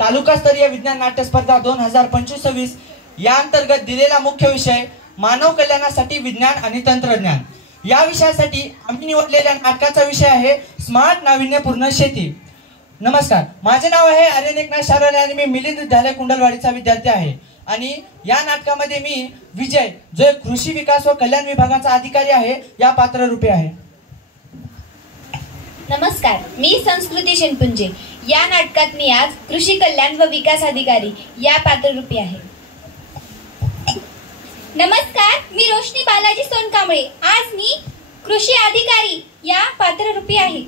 तालुकास्तरीय विज्ञान नाट्य स्पर्धा 2025-26 या अंतर्गत दिलेला मुख्य विषय मानव कल्याणासाठी विज्ञान आणि तंत्रज्ञान। या विषयासाठी आम्ही निवडलेल्या नाटकाचा विषय आहे स्मार्ट नाविन्यपूर्ण शेती। नमस्कार, माझे नाव आहे आर्यन एकनाथ शारोले आणि मी मिलिंद विद्यालय कुंडलवाडीचा विद्यार्थी आहे। आणि या नाटकामध्ये मी विजय, जो एक कृषी विकास व कल्याण विभागाचा अधिकारी आहे, या पात्ररूपी आहे। नमस्कार, मी संस्कृती शिनपुंजे। या नाटकात मी आज कृषी कल्याण व विकास अधिकारी या पात्ररूपी आहे। नमस्कार, मी रोशनी बालाजी सोनकांबळे। आज मी कृषी अधिकारी या पात्ररूपी आहे।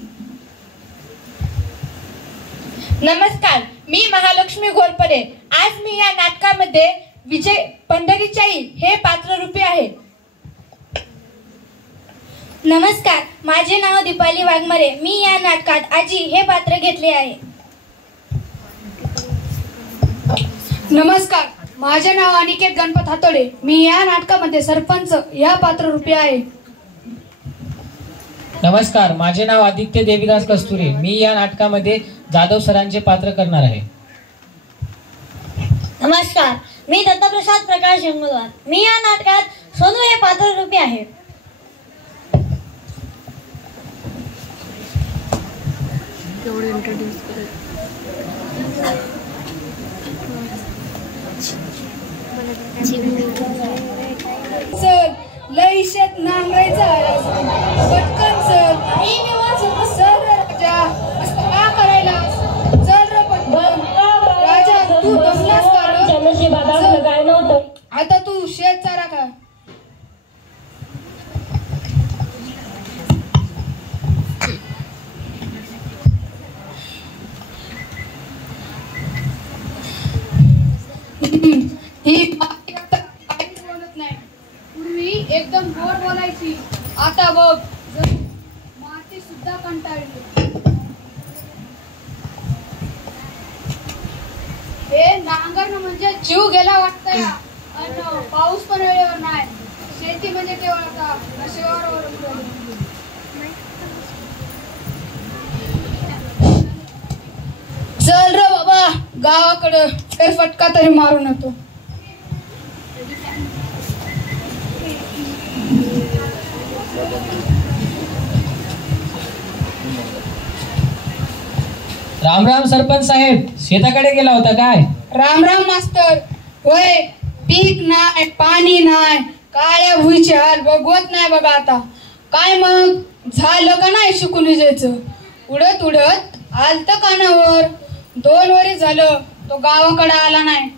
नमस्कार, मी महालक्ष्मी घोरपडे। आज मी या नाटकामध्ये विजय पंढरीचाई हे पात्ररूपी आहे। नमस्कार, माझे नाव दीपाली वाघमारे। मी या नाटकात आजी हे पात्र घेतले आहे। नमस्कार, माझे नाव अनिकेत गणपत हातोडे। मी या नाटकामध्ये सरपंच या पात्ररूपी आहे। नमस्कार, माझे नाव आदित्य देवीदास कस्तुरे। मी या नाटकामध्ये जाधव सरांचे पात्र करणार आहे। नमस्कार, मी दत्तप्रसाद प्रकाश जंगलवार। मी या नाटकात सोनू हे पात्ररूपी आहे। सर, लई शेत नांगरायचं आहे। पटकन सर, चल रे राजा, का करायला? चल रे पटकन। राजा, तू दमलास का रे? आता तू शेत चारा का? ही काहीच बोलत नाही। पूर्वी एकदम गोड बोलायची, आता बघ माती सुद्धा कंटाळली। हे नांगरण म्हणजे जीव गेला वाटतंय। आणि पाऊस पण वेळेवर नाही। शेती म्हणजे केवळ आता नशिबावर अवलंबून। चल रे बाबा, गावाकडे फेरफटका तरी मारून येतो। राम राम सरपंच साहेब, शेताकडे गेला होता काय? राम राम मास्तर। होय, पीक नाही, पाणी नाही, काळ्या भुईचे हाल बघवत नाही बघा आता। काय मग झालं का नाही शिकून विजायचं? उडत उडत आलत कानावर। 2 वरी झालं तो गावाकडे आला नाही।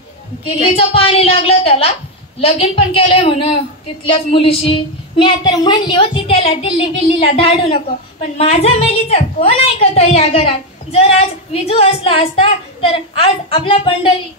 किल्लीचं पाणी लागलं त्याला, लगीन पण केलंय म्हण तिथल्याच मुलीशी। मी आता म्हणली होती त्याला दिल्ली बिल्लीला धाडू नको, पण माझा मेलीचं कोण ऐकत या घरात? जर आज विजू असला असता तर आज आपला पंढरी